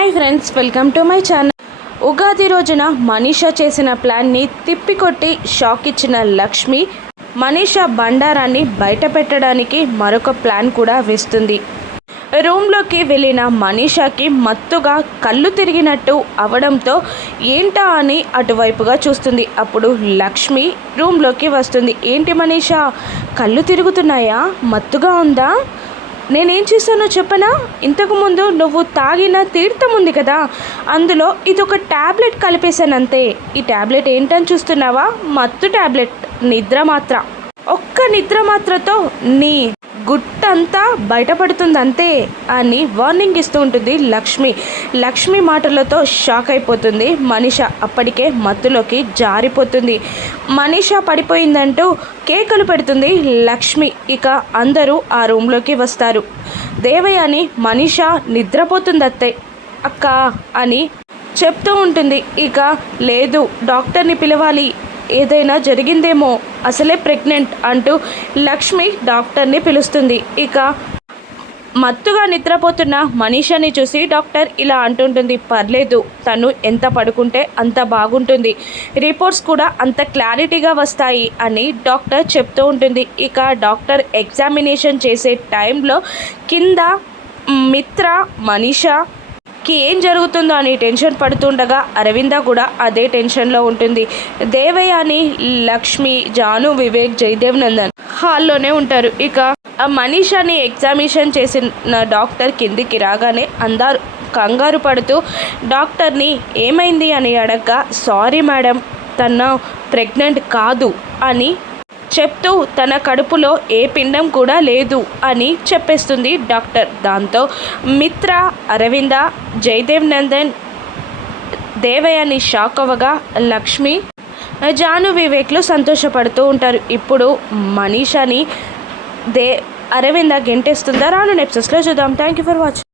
Hi friends, welcome to my channel. Ugadi రోజున మనీషా చేసిన ప్లాన్ని తిప్పికొట్టి షాక్ ఇచ్చిన లక్ష్మి మనీషా బండారాన్ని బయట పెట్టడానికి మరొక ప్లాన్ కూడా వేస్తుంది. రూమ్లోకి వెళ్ళిన మనీషాకి మత్తుగా కళ్ళు తిరిగినట్టు అవడంతో ఏంటా అని అటువైపుగా చూస్తుంది. అప్పుడు లక్ష్మి రూమ్లోకి వస్తుంది. ఏంటి మనీషా, కళ్ళు తిరుగుతున్నాయా? మత్తుగా ఉందా? నేనేం చేశానో చెప్పనా? ఇంతకుముందు నువ్వు తాగిన తీర్థం ఉంది కదా, అందులో ఇదొక ట్యాబ్లెట్ కలిపేశానంతే. ఈ ట్యాబ్లెట్ ఏంటని చూస్తున్నావా? మత్తు ట్యాబ్లెట్, నిద్ర మాత్ర. ఒక్క నిద్ర మాత్రతో నీ గుట్టంతా బయటపడుతుందంతే అని వార్నింగ్ ఇస్తూ ఉంటుంది లక్ష్మి. లక్ష్మి మాటలతో షాక్ అయిపోతుంది మనీషా. అప్పటికే మత్తులోకి జారిపోతుంది. మనీషా పడిపోయిందంటూ కేకలు పెడుతుంది లక్ష్మి. ఇక అందరూ ఆ రూమ్లోకి వస్తారు. దేవయాని మనీషా నిద్రపోతుంది అక్క అని చెప్తూ ఉంటుంది. ఇక లేదు, డాక్టర్ని పిలవాలి, ఏదైనా జరిగిందేమో, అసలే ప్రెగ్నెంట్ అంటూ లక్ష్మి డాక్టర్ని పిలుస్తుంది. ఇక మత్తుగా నిద్రపోతున్న మనీషాని చూసి డాక్టర్ ఇలా అంటుంటుంది, పర్లేదు, తను ఎంత పడుకుంటే అంత బాగుంటుంది, రిపోర్ట్స్ కూడా అంత క్లారిటీగా వస్తాయి అని డాక్టర్ చెప్తూ ఉంటుంది. ఇక డాక్టర్ ఎగ్జామినేషన్ చేసే టైంలో కింద మిత్ర మనీషాకి ఏం జరుగుతుందో అని టెన్షన్ పడుతుండగా అరవింద కూడా అదే టెన్షన్లో ఉంటుంది. దేవయాని, లక్ష్మి, జాను, వివేక్, జయదేవ్ నందన్ హాల్లోనే ఉంటారు. ఇక మనీషాని ఎగ్జామినేషన్ చేసిన డాక్టర్ కిందికి రాగానే అందరూ కంగారు పడుతూ డాక్టర్ని ఏమైంది అని అడగగా, సారీ మేడం, తను ప్రెగ్నెంట్ కాదు అని చెప్తూ తన కడుపులో ఏ పిండం కూడా లేదు అని చెప్పేస్తుంది డాక్టర్. దాంతో మిత్ర, అరవింద, జయదేవ్ నందన్, దేవయాని షాక్ అవ్వగా లక్ష్మి, జాను, వివేక్లు సంతోషపడుతూ ఉంటారు. ఇప్పుడు మనీషాని అరవింద గెంటేస్తుందా? రాను ఎపిసోడ్స్లో చూద్దాం. Thank you for watching.